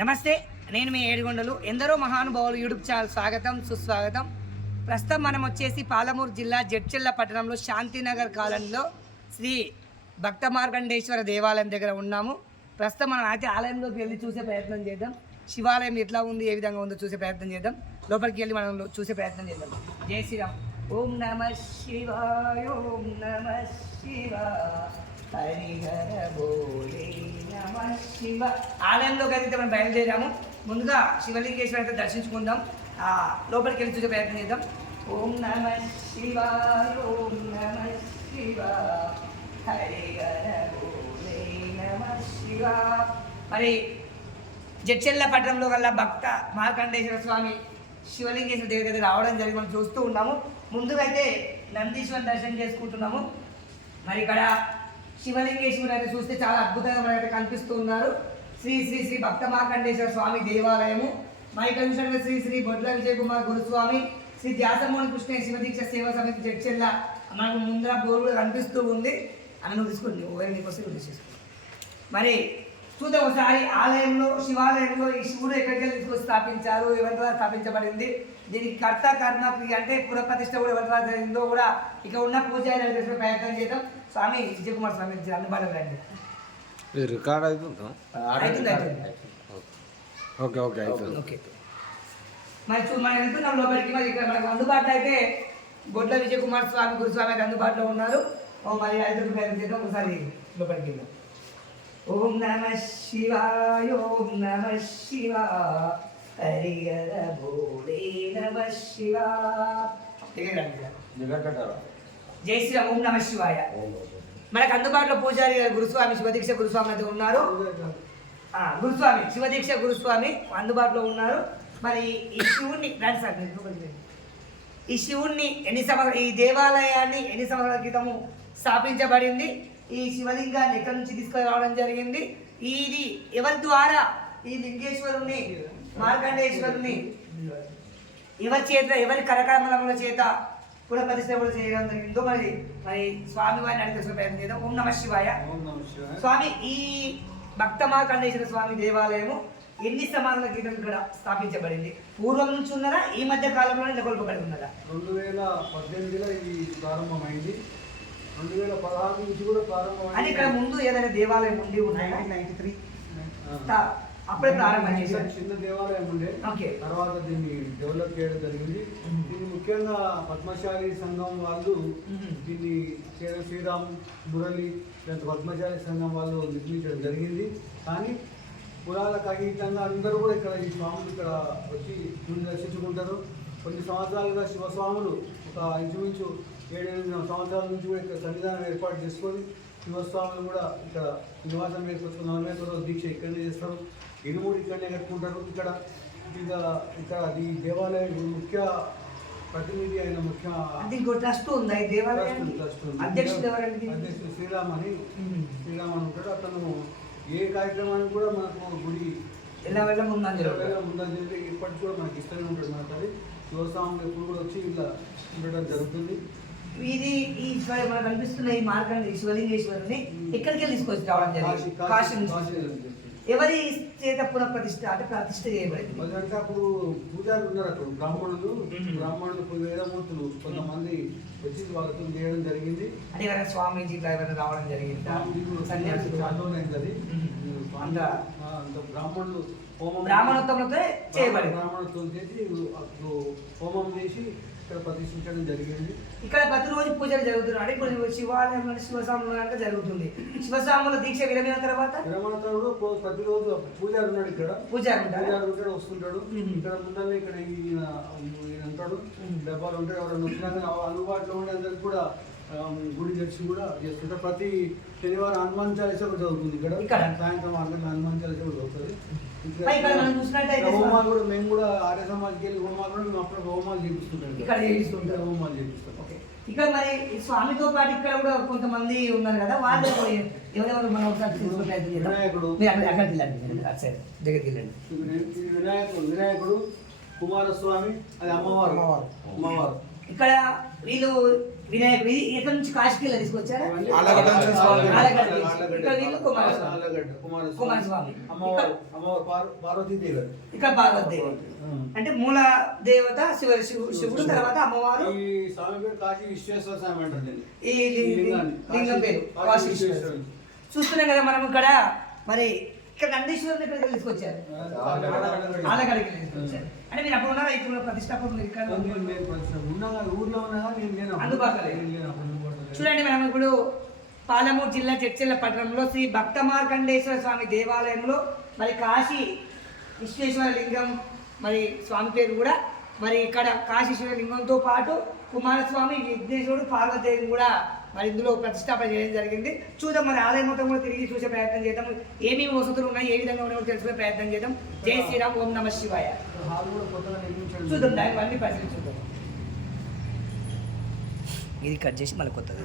నమస్తే, నేను మీ ఏడుగొండలు. ఎందరో మహానుభావులు యూట్యూబ్ ఛానల్ స్వాగతం సుస్వాగతం. ప్రస్తుతం మనం వచ్చేసి పాలమూరు జిల్లా జడ్చెల్ల పట్టణంలో శాంతినగర్ కాలనీలో శ్రీ భక్త మార్కండేశ్వర దేవాలయం దగ్గర ఉన్నాము. ప్రస్తుతం మనం అయితే ఆలయంలోకి వెళ్ళి చూసే ప్రయత్నం చేద్దాం. శివాలయం ఎట్లా ఉంది, ఏ విధంగా ఉందో చూసే ప్రయత్నం చేద్దాం. లోపలికి వెళ్ళి మనం చూసే ప్రయత్నం చేద్దాం. జై శ్రీరామ్. ఓం నమ శివాయ, ఓం నమ శివాయ, హరిహర బోలే నమ శివ. ఆలయంలోకి అయితే మనం బయలుదేరాము. ముందుగా శివలింగేశ్వర అయితే దర్శించుకుందాం. లోపలికి వెళ్ళి చూసే ప్రయత్నం చేద్దాం. ఓం నమ శివాయ, ఓం నమ శివాయ, హరిహర బోలే నమ శివ. మరి జడ్చెల్ల పట్టణంలో గల భక్త మార్కండేశ్వర స్వామి శివలింగేశ్వర దేవి దగ్గర రావడం జరిగి మనం చూస్తూ ఉన్నాము. ముందుగా అయితే నందీశ్వరం దర్శనం చేసుకుంటున్నాము. మరి ఇక్కడ శివలింగేశ్వరు అయితే చూస్తే చాలా అద్భుతంగా మనకైతే కనిపిస్తూ ఉన్నారు. శ్రీ శ్రీ శ్రీ భక్త మార్కండేశ్వర స్వామి దేవాలయము. మరి ఇక్కడ చూసినట్టు శ్రీ శ్రీ బొడ్ల విజయ్ కుమార్ గురుస్వామి, శ్రీ ధ్యాసమోహన్ కృష్ణ శివదీక్ష సేవా సమితి జడ్చెల్ల మనకు ముందర బోర్డు కూడా కనిపిస్తూ ఉంది. అని నువ్వు తీసుకుంది నీకోసం తీసేసుకో. మరి చూద్దాం ఒకసారి ఆలయంలో శివాలయంలో ఈ శివుడు ఎక్కడికి వెళ్ళి తీసుకొని స్థాపించారు, ఎవరి ద్వారా స్థాపించబడింది, దీనికి కర్త కర్మ అంటే పురప్రతిష్ఠ కూడా ఎవరి ద్వారా జరిగిందో కూడా ఇక్కడ ఉన్న పూజారి తెలిసిన ప్రయత్నం చేద్దాం. స్వామి విజయ్ కుమార్ స్వామి అందుబాటులో రండి. రికార్డ్ అవుతుందా? Okay okay okay. మరి మనం వెళ్తున్నాం లోపలికి. మరి ఇక్కడ మనకు అందుబాటులో అయితే బొడ్ల విజయ్ కుమార్ స్వామి గురుస్వామి అయితే అందుబాటులో ఉన్నారు. మరి అయితే ప్రయత్నం చేద్దాం. ఒకసారి లోపలికి వెళ్దాం. ఓం నమ శివాయ, ఓం నమ శివాయ, హరిహర బోలే నమ శివాయ. జై శ్రీరామ్. ఓం నమ శివాయ. మనకు అందుబాటులో పూజారి గురుస్వామి శివదీక్ష గురుస్వామి అయితే ఉన్నారు. గురుస్వామి శివదీక్ష గురుస్వామి అందుబాటులో ఉన్నారు. మరి ఈ శివుణ్ణి ఈ శివుణ్ణి ఈ దేవాలయాన్ని ఎన్ని సంవత్సరాల క్రితము స్థాపించబడింది, ఈ శివలింగాన్ని ఎక్కడి నుంచి తీసుకురావడం జరిగింది, ఇది ఎవరి ద్వారా ఈ లింగేశ్వరుని మార్కండేశ్వరుని ఎవరి చేత ఎవరి కరకర్మల చేత కూడా ప్రతిష్ట కూడా చేయడం జరిగిందో మరి మరి స్వామి వారిని అడిగి తెలుసుకునే ప్రయత్నం చేద్దాం. ఓం నమ శివాయ. స్వామి ఈ భక్త మార్కండేశ్వర స్వామి దేవాలయము ఎన్ని సమాధానాల క్రితం ఇక్కడ స్థాపించబడింది? పూర్వం నుంచి ఉన్నదా, ఈ మధ్య కాలంలో నెలకొల్పబడి ఉన్నదా? 2018లో ఇది ప్రారంభమైంది. 2016 నుంచి కూడా ప్రారంభమైంది. అని ఇక్కడ ముందు ఏదైనా దేవాలయం ఉండి ఉన్నాయా? 1993 అప్పుడే ప్రారంభం చేశారు. చిన్న దేవాలయం ఉండే, తర్వాత దీన్ని డెవలప్ చేయడం జరిగింది. దీన్ని ముఖ్యంగా పద్మశాలి సంఘం వాళ్ళు దీన్ని శ్రీరామ్ మురళి పద్మశాలి సంఘం వాళ్ళు నిర్మించడం జరిగింది. కానీ పురాలకు అతీతంగా అందరూ కూడా ఇక్కడ ఈ స్వాములు ఇక్కడ వచ్చి దర్శించుకుంటారు. కొన్ని సంవత్సరాలుగా శివస్వాములు ఒక ఇంచుమించు 7-8 సంవత్సరాల నుంచి కూడా ఇక్కడ సన్నిధానం ఏర్పాటు చేసుకొని శివస్వాములు కూడా ఇక్కడ నివాసం ఏర్పరచుకున్న 40 రోజుల దీక్ష ఇక్కడనే చేస్తారు. ఇరుముడు ఇక్కడనే కట్టుకుంటారు. ఇక్కడ ఈ దేవాలయం ముఖ్య ప్రతినిధి అయిన అధ్యక్షుడు శ్రీరామ్ అని ఉంటాడు. అతను ఏ కార్యక్రమానికి కూడా మనకు గుడి ముందని చెప్పి ఇప్పటికి కూడా మనకి ఇస్తూనే ఉంటాడు. మనకు అది శివస్వామి ఎప్పుడు కూడా వచ్చి ఇలా ఉండడం జరుగుతుంది. ఇది ఈ మనకు కనిపిస్తున్న ఈ మార్గం శివలింగేశ్వరుని ఎక్కడికి వెళ్ళి తీసుకొచ్చి రావడం జరిగింది? కాశీ నుంచి. ఎవరి చేత పునఃప్రతిష్ఠ అంటే ప్రతిష్ఠ చేయబడింది అంటే అప్పుడు పూజారులు ఉన్నారు. అక్కడ బ్రాహ్మణులు వేదమూర్తులు కొంతమంది వచ్చి వాళ్ళతో చేయడం జరిగింది. అంటే ఎవరైనా స్వామీజీ ఎవరైనా రావడం జరిగింది. బ్రాహ్మణులు బ్రాహ్మణోత్తములతో చేయబడింది. బ్రాహ్మణోత్వం చేసి హోమం చేసి ఇక్కడ ప్రతిష్ఠించడం జరిగింది. ఇక్కడ ప్రతిరోజు పూజలు జరుగుతున్నాయి. ఇప్పుడు శివాలయంలో శివస్వాములు జరుగుతుంది. శివస్వాముల దీక్ష విరమణ తర్వాత ప్రతిరోజు పూజారి ఉన్నాడు. ఇక్కడ పూజారి ఉంటాడు, వస్తుంటాడు. ఇక్కడ ముందర ఇక్కడ ఉంటాడు. డబ్బాలు ఉంటాయి. ఎవరైనా వచ్చినాక అందుబాటులో ఉండే అందరికి కూడా గుడి దర్శనం కూడా చేస్తుంటారు. ప్రతి శనివారం హనుమాన్ చాలీసా కూడా జరుగుతుంది. ఇక్కడ సాయంత్రం హనుమాన్ చాలీసా కూడా జరుగుతుంది. హోమాలు కూడా మేము కూడా ఆర్య సమాజ్కి వెళ్ళి హోమాలు కూడా మేము అప్పుడు హోమాలు చేపిస్తుంటాం. హోమాలు చేపిస్తాం. ఇక్కడ మరి స్వామితో పాటు ఇక్కడ కూడా కొంతమంది ఉన్నారు కదా, వాళ్ళు ఎవరెవరు మనం వినాయకుడు, కుమారస్వామి, అది అమ్మవారు. ఇక్కడ వీళ్ళు వినాయకుడు ఇది ఎక్కడి నుంచి కాశీకి వెళ్ళి తీసుకొచ్చారా? ఆలగడ్డ నుంచి స్వామి. ఆలగడ్డ నుంచి. ఇక్కడ వీళ్ళు కుమారస్వామి. ఆలగడ్డ కుమారస్వామి. అమ్మవారు పార్వతీదేవి గారు. ఇక్కడ పార్వతీదేవి అంటే మూల దేవత శివుడు తర్వాత అమ్మవారు. ఈ స్వామి పేరు కాశీ విశ్వేశ్వర స్వామి అంటారు దీన్ని. ఈ లింగం పేరు కాశీ విశ్వేశ్వరుడు. చూస్తున్నాం కదా మనం ఇక్కడ. మరి ఇక్కడ నందీశ్వరుని ఇక్కడ తీసుకొచ్చారు, ఆలగడ్డకి తీసుకొచ్చారు. అంటే మీరు అప్పుడు ఉన్నారా? ఇప్పుడు ప్రతిష్టాపన మీరు ఇక్కడ ఊర్లో ఉన్నా అందుబాటులో లేదు. చూడండి మనం ఇప్పుడు పాలమూరు జిల్లా జడ్చర్ల పట్టణంలో శ్రీ భక్త మార్కండేశ్వర స్వామి దేవాలయంలో మరి కాశీ విశ్వేశ్వర లింగం మరి స్వామి పేరు కూడా. మరి ఇక్కడ కాశీశ్వర లింగంతో పాటు కుమారస్వామి, విఘ్నేశ్వరుడు, పార్వతీదేవిని కూడా మరి ఇందులో ప్రతిష్టాపన చేయడం జరిగింది. చూద్దాం మరి ఆలయం మొత్తం కూడా తిరిగి చూసే ప్రయత్నం చేద్దాం. ఏమేమి వసతులు ఉన్నాయి, ఏ విధంగా ఉన్నాయో తెలుసుకునే ప్రయత్నం చేద్దాం. జై శ్రీరామ్, ఓం నమ శివాయ. చూద్దాం దాన్ని అన్ని పరిశీలించుద్దాం. ఇది కట్ చేసి మళ్ళీ కొత్తది.